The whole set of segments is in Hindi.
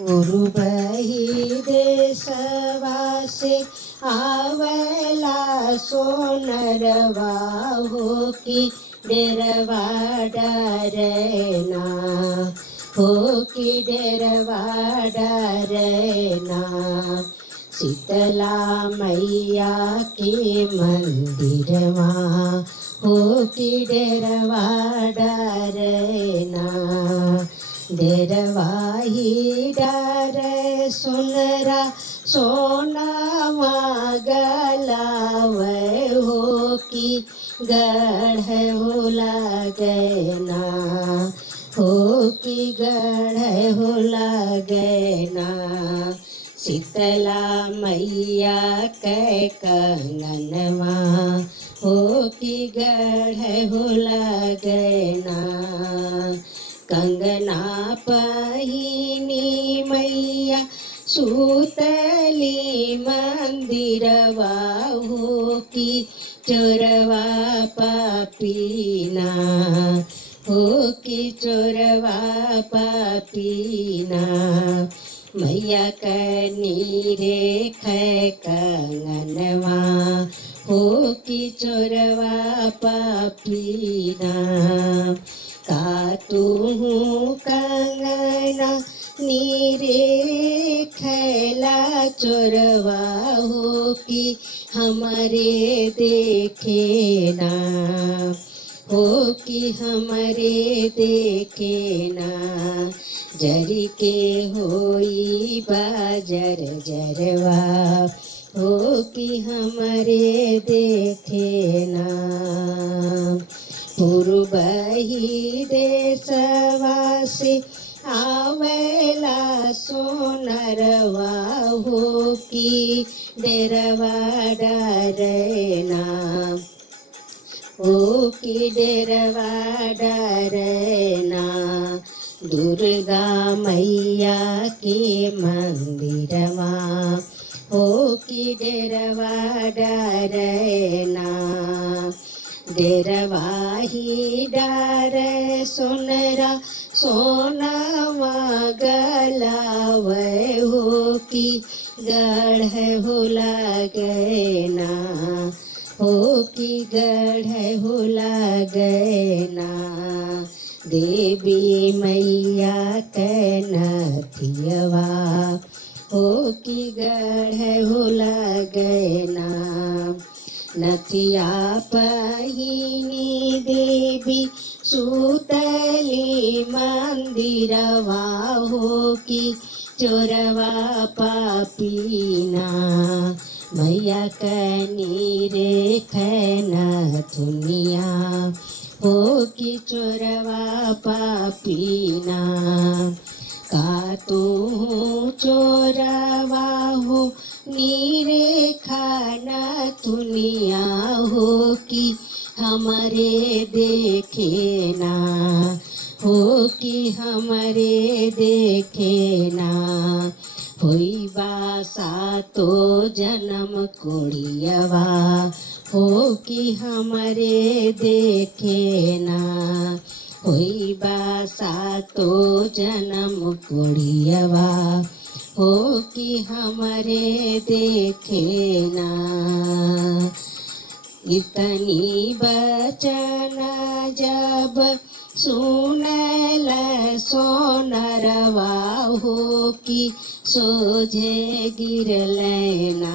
उरुबही देशवासे आवला सोनरवा हो की डेरवा डरना हो की डेरवा डरना। शीतला मैया के मंदिरवा हो की डेरवा डरना। डेरवाही डार सुनरा सोनावा गलावे हो की गढ़ हो लगना हो की गढ़ हो लगना। शीतला मैया के कंगनवा हो की गढ़ हो लगना। कंगना पहिनी मैया सूतली मंदिरवा हो की चोरवा पापीना हो की चोरवा पापीना। मैया कनी रे खे कंगनवा हो की चोरवा पापीना। का तू कंगना नीरे खैला चोरवा हो कि हमारे देखे ना हो कि हमारे देखे ना। जरी के होई बाजर जरवा हो कि हमारे देखे ना। पूर्वही देशवासी आवेला सोनरवा हो की डेरवा डरना हो की डेरवा डरना। दुर्गा मैया के मंदिरवा हो की डेरवा डरना। डेरवाही डार सुनरा सोनावा गलावे हो की गढ़ हो लगना हो की गढ़ हो लगना। देवी मैया के नथियवा हो की गढ़ हो लगना। नथिया पहिनी देवी सूतली मंदिरवा हो की चोरवा पापीना। मैया कनी रे खैना दुनिया हो की चोरवा पापीना। का तू चोरवा हो नीरे खाना दुनिया हो कि हमारे देखे ना हो कि हमारे देखे ना। होई बासा तो जन्म कोड़ियवा हो कि हमारे देखे ना। होई बासा तो जन्म कोड़ियवा हो कि हमारे देखे ना। इतनी बचन जब सुनल सोनरवा हो कि सोझे गिरलैना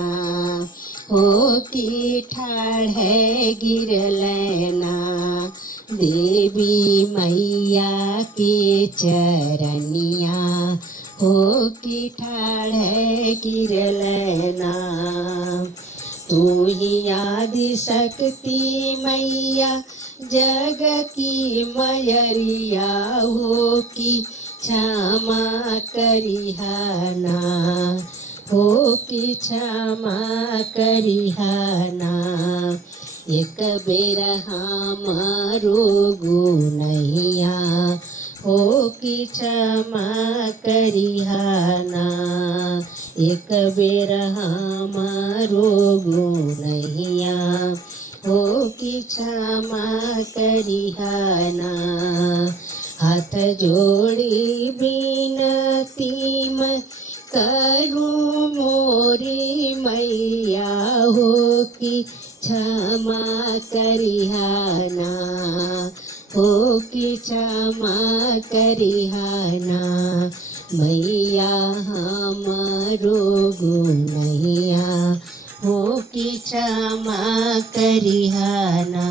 हो कि ठाढ़े गिरलैना। देवी मैया के चरनिया हो की ठाढ़े गिरलैना। तू ही आदि शक्ति मैया जग की मयरिया हो की क्षमा करिहाना हो की क्षमा करिहाना। एक बेर हमारो गुनैया हो की क्षमा करिहाना। एक बेर हमारो गुनैया हो की क्षमा करिहाना। हाथ जोड़ी बिनती मैं करूं मोरी मैया हो कि क्षमा करिहाना हो कि क्षमा करिहाना मैया हमरो गुनैया हो कि क्षमा करिहाना।